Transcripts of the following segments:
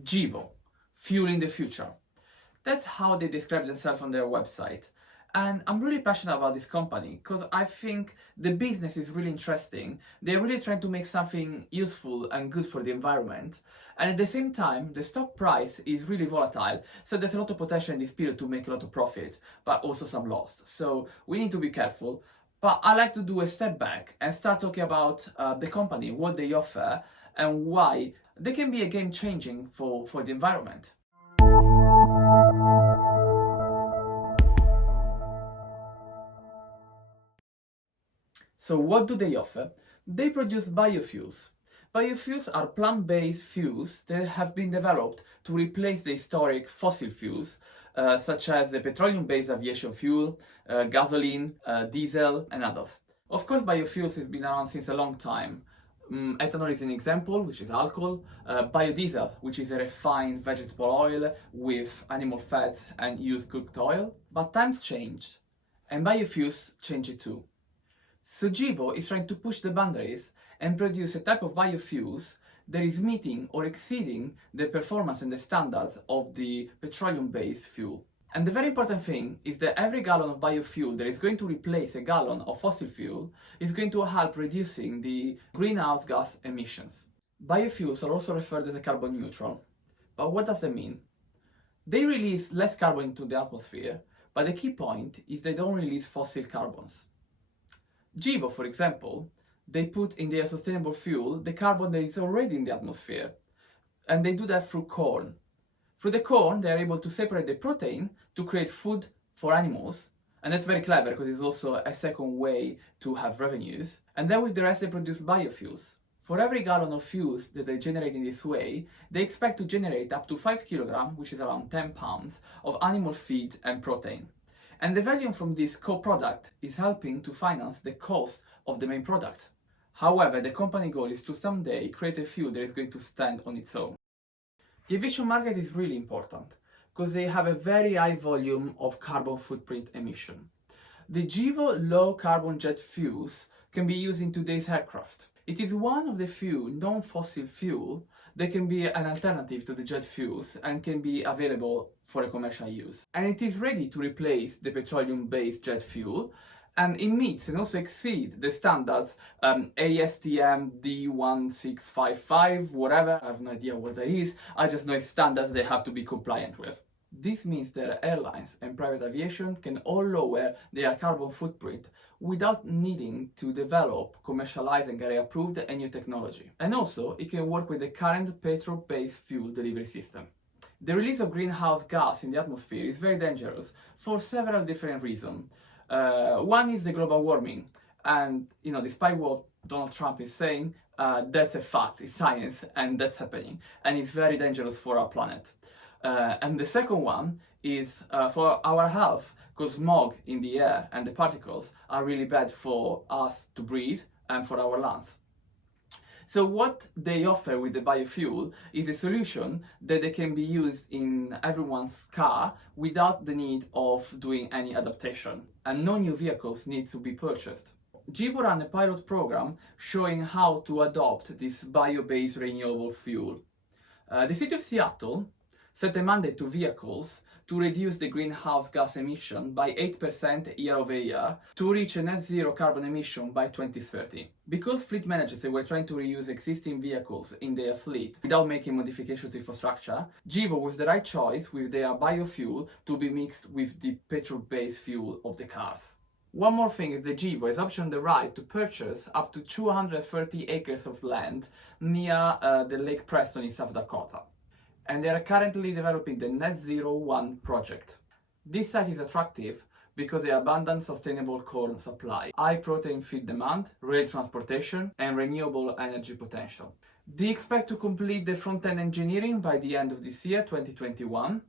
Gevo, fueling the future. That's how they describe themselves on their website. And I'm really passionate about this company because I think the business is really interesting. They're really trying to make something useful and good for the environment. And at the same time, the stock price is really volatile. So there's a lot of potential in this period to make a lot of profit, but also some loss. So we need to be careful. But I like to do a step back and start talking about the company, what they offer, and why they can be a game changing for the environment. So what do they offer? They produce biofuels. Biofuels are plant-based fuels that have been developed to replace the historic fossil fuels, such as the petroleum-based aviation fuel, gasoline, diesel, and others. Of course, biofuels has been around since a long time. Ethanol is an example, which is alcohol. Biodiesel, which is a refined vegetable oil with animal fats and used cooked oil. But times changed, and biofuels change it too. So Gevo is trying to push the boundaries and produce a type of biofuels that is meeting or exceeding the performance and the standards of the petroleum-based fuel. And the very important thing is that every gallon of biofuel that is going to replace a gallon of fossil fuel is going to help reducing the greenhouse gas emissions. Biofuels are also referred as a carbon neutral. But what does that mean? They release less carbon into the atmosphere, but the key point is they don't release fossil carbons. Gevo, for example, they put in their sustainable fuel the carbon that is already in the atmosphere, and they do that through corn. Through the corn, they are able to separate the protein to create food for animals, and that's very clever because it's also a second way to have revenues. And then with the rest, they produce biofuels. For every gallon of fuels that they generate in this way, they expect to generate up to 5 kilograms, which is around 10 pounds, of animal feed and protein. And the value from this co-product is helping to finance the cost of the main product. However, the company goal is to someday create a fuel that is going to stand on its own. The aviation market is really important because they have a very high volume of carbon footprint emission. The Gevo low carbon jet fuels can be used in today's aircraft. It is one of the few non-fossil fuel that can be an alternative to the jet fuels and can be available for a commercial use. And it is ready to replace the petroleum-based jet fuel, and it meets and also exceeds the standards ASTM D1655, whatever. I have no idea what that is. I just know it's standards they have to be compliant with. This means that airlines and private aviation can all lower their carbon footprint without needing to develop, commercialize and get approved a new technology. And also, it can work with the current petrol-based fuel delivery system. The release of greenhouse gas in the atmosphere is very dangerous for several different reasons. One is the global warming, and despite what Donald Trump is saying, that's a fact, it's science, and that's happening, and it's very dangerous for our planet. And the second one is for our health, because smog in the air and the particles are really bad for us to breathe and for our lungs. So what they offer with the biofuel is a solution that can be used in everyone's car without the need of doing any adaptation, and no new vehicles need to be purchased. Gevo ran a pilot program showing how to adopt this bio-based renewable fuel. The city of Seattle set a mandate to vehicles to reduce the greenhouse gas emission by 8% year over year to reach a net zero carbon emission by 2030. Because fleet managers were trying to reuse existing vehicles in their fleet without making modification to infrastructure, Gevo was the right choice with their biofuel to be mixed with the petrol-based fuel of the cars. One more thing is that Gevo has optioned the right to purchase up to 230 acres of land near the Lake Preston in South Dakota. And they are currently developing the Net Zero 1 project. This site is attractive because of the abundant sustainable corn supply, high protein feed demand, rail transportation, and renewable energy potential. They expect to complete the front-end engineering by the end of this year, 2021,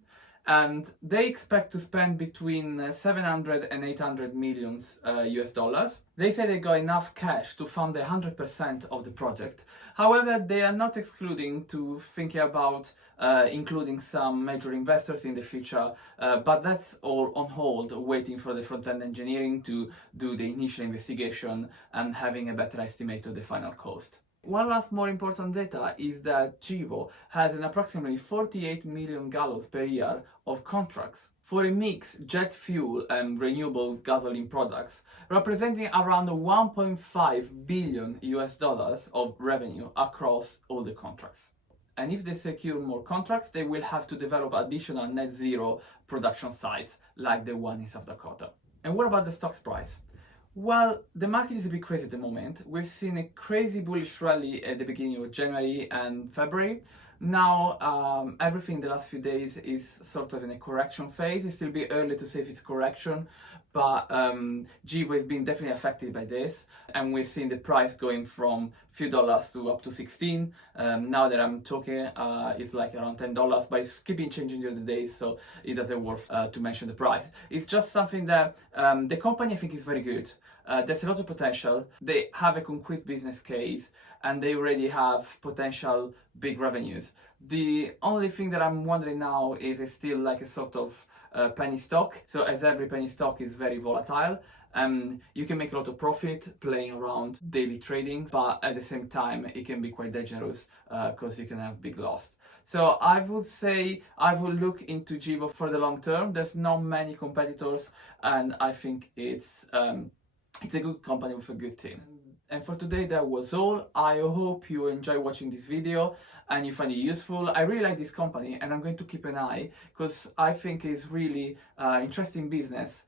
and they expect to spend between 700 and 800 millions US dollars. They say they got enough cash to fund 100% of the project. However, they are not excluding to thinking about including some major investors in the future, but that's all on hold, waiting for the front-end engineering to do the initial investigation and having a better estimate of the final cost. One last more important data is that Gevo has an approximately 48 million gallons per year of contracts for a mix jet fuel and renewable gasoline products, representing around 1.5 billion US dollars of revenue across all the contracts. And if they secure more contracts, they will have to develop additional net zero production sites like the one in South Dakota. And what about the stock's price? Well, the market is a bit crazy at the moment. We've seen a crazy bullish rally at the beginning of January and February. Now, everything the last few days is sort of in a correction phase. It's still a bit early to say if it's correction, but Gevo has been definitely affected by this. And we've seen the price going from a few dollars to up to 16. Now that I'm talking, it's like around $10, but it's keeping changing during the day, so it doesn't worth to mention the price. It's just something that the company I think is very good. There's a lot of potential. They have a concrete business case and they already have potential big revenues. The only thing that I'm wondering now is it's still like a sort of penny stock. So as every penny stock is very volatile, you can make a lot of profit playing around daily trading, but at the same time it can be quite dangerous because you can have big loss. So I would say I will look into Gevo for the long term. There's not many competitors and I think it's a good company with a good team. And for today that was all. I hope you enjoy watching this video and you find it useful. I really like this company and I'm going to keep an eye because I think it's really interesting business,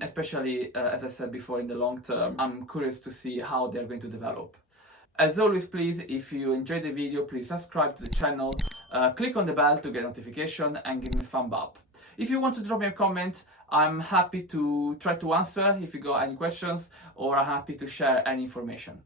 especially as I said before, in the long term. I'm curious to see how they're going to develop. As always, please, if you enjoyed the video, please subscribe to the channel, click on the bell to get notification and give me a thumb up. If you want to drop me a comment, I'm happy to try to answer if you got any questions or I'm happy to share any information.